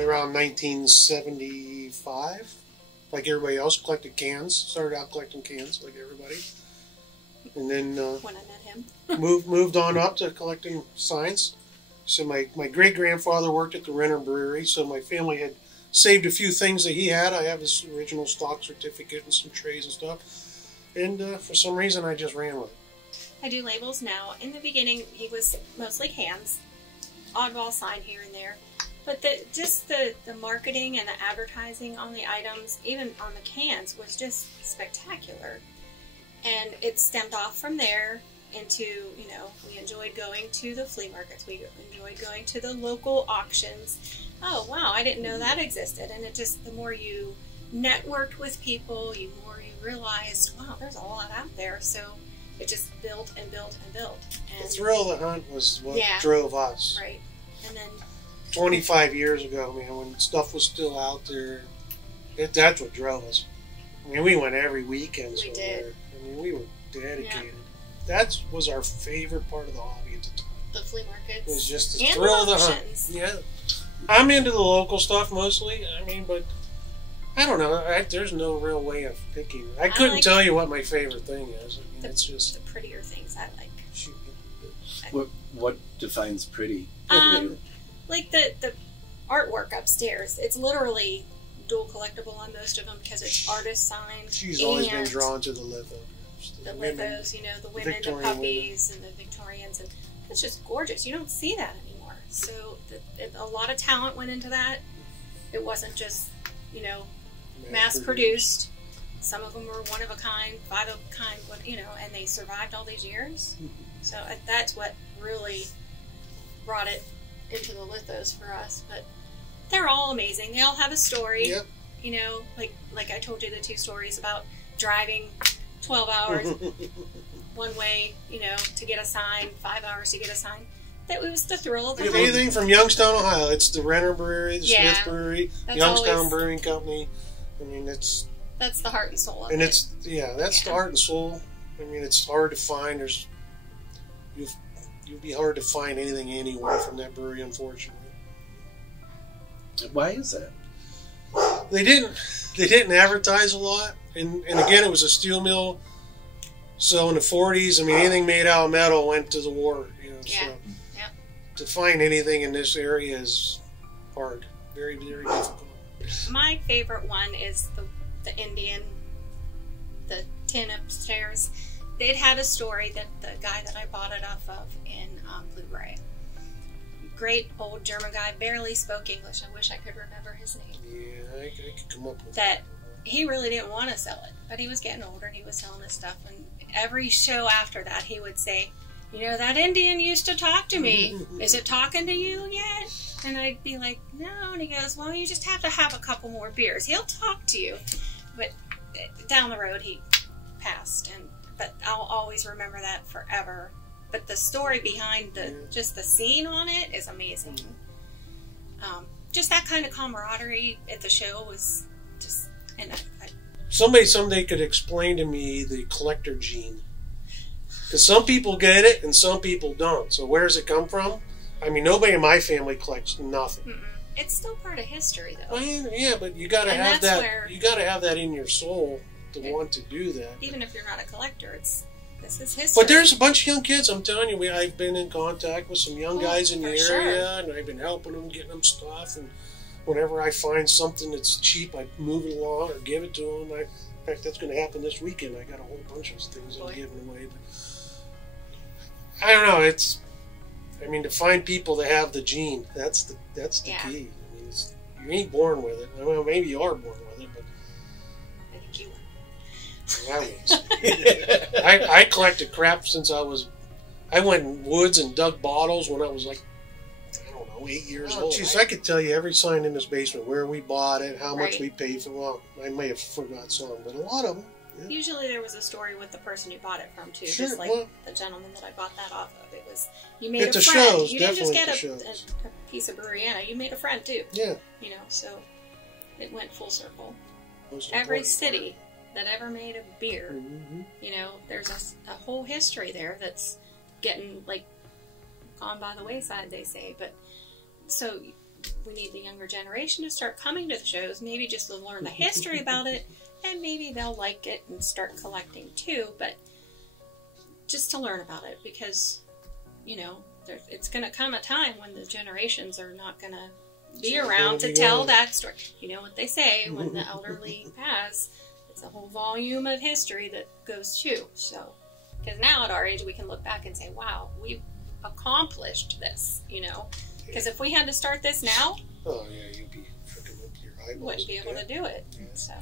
probably around 1975. Like everybody else, collected cans. Started out collecting cans like everybody. And then when I met him, moved on up to collecting signs. So my great-grandfather worked at the Renner Brewery, so my family had saved a few things that he had. I have his original stock certificate and some trays and stuff. And for some reason, I just ran with it. I do labels now. In the beginning, he was mostly cans, oddball sign here and there. But just the marketing and the advertising on the items, even on the cans, was just spectacular. And it stemmed off from there into, you know, we enjoyed going to the flea markets. We enjoyed going to the local auctions. Oh, wow, I didn't know that existed. And it just, the more you networked with people, the more you realized, wow, there's a lot out there. So it just built and built and built. And the thrill of the hunt was what drove us. Right. And then 25 years ago, man, when stuff was still out there, that's what drove us. I mean, we went every weekend. We did. I mean, we were dedicated. Yeah. That was our favorite part of the hobby at the time. The flea markets. It was just the thrill of the hunt. Yeah. I'm into the local stuff mostly. I mean, but I don't know. There's no real way of picking. I couldn't tell you what my favorite thing is. I mean, it's just the prettier things I like. What defines pretty? Like the artwork upstairs. It's literally dual collectible on most of them because it's artist signed. She's always been drawn to the lithographs. The lithos, you know, the women, the puppies, and the Victorians, and it's just gorgeous. You don't see that anymore. So a lot of talent went into that. It wasn't just, you know, mass produced. Some of them were one of a kind, five of a kind, you know, and they survived all these years. So that's what really brought it into the lithos for us. But they're all amazing. They all have a story. Yep. You know, like I told you the two stories about driving 12 hours one way, you know, to get a sign, 5 hours to get a sign. That was the thrill of the hunt. Anything from Youngstown, Ohio. It's the Renner Brewery, the Smith Brewery, Youngstown Brewing Company. I mean, that's the heart and soul of it. And it's the heart and soul. I mean, it's hard to find. You'd be hard to find anything anywhere from that brewery, unfortunately. Why is that? They didn't advertise a lot, and again, it was a steel mill. So in the 40s, I mean, anything made out of metal went to the war. You know, so to find anything in this area is hard, very, very difficult. My favorite one is the Indian, the tin upstairs. It had a story that the guy that I bought it off of in Breweriana. Great old German guy, barely spoke English. I wish I could remember his name. Yeah, I could come up with that. He really didn't want to sell it, but he was getting older and he was selling his stuff. And every show after that, he would say, you know, that Indian used to talk to me. Is it talking to you yet? And I'd be like, no. And he goes, well, you just have to have a couple more beers. He'll talk to you. But down the road, he passed. But I'll always remember that forever. But the story behind just the scene on it is amazing. Just that kind of camaraderie at the show was just, and somebody someday could explain to me the collector gene. Because some people get it and some people don't. So where does it come from? I mean, nobody in my family collects nothing. It's still part of history, though. Well, yeah, but you got to have that. You got to have that in your soul to want to do that. Even if you're not a collector, this is history. But there's a bunch of young kids. I'm telling you, I've been in contact with some young guys in the area, and I've been helping them, getting them stuff. And whenever I find something that's cheap, I move it along or give it to them. In fact, that's going to happen this weekend. I got a whole bunch of things I'm giving away. But I don't know. I mean, to find people that have the gene, that's the key. I mean, you ain't born with it. Well, maybe you are born with it, but I think you were. I collected crap since I went in woods and dug bottles when I was like, I don't know, 8 years old. Geez, I could tell you every sign in this basement, where we bought it, how much we paid for it. Well, I may have forgot some, but a lot of them. Yeah. Usually there was a story with the person you bought it from, too. Sure, just like the gentleman that I bought that off of. It was, you made a friend. Shows, you didn't just get a piece of Breweriana. You made a friend, too. Yeah. You know, so it went full circle. Every city that ever made a beer, you know, there's a whole history there that's getting, like, gone by the wayside, they say. But so we need the younger generation to start coming to the shows, maybe just to learn the history about it, and maybe they'll like it and start collecting too, but just to learn about it, because, you know, it's going to come a time when the generations are not going to be around to tell that story. You know what they say, when the elderly pass, it's a whole volume of history that goes too. So, because now at our age, we can look back and say, wow, we've accomplished this, you know. Because if we had to start this now, oh yeah, you'd be freaking up your eyeballs. Wouldn't be able to do it. Yeah. So.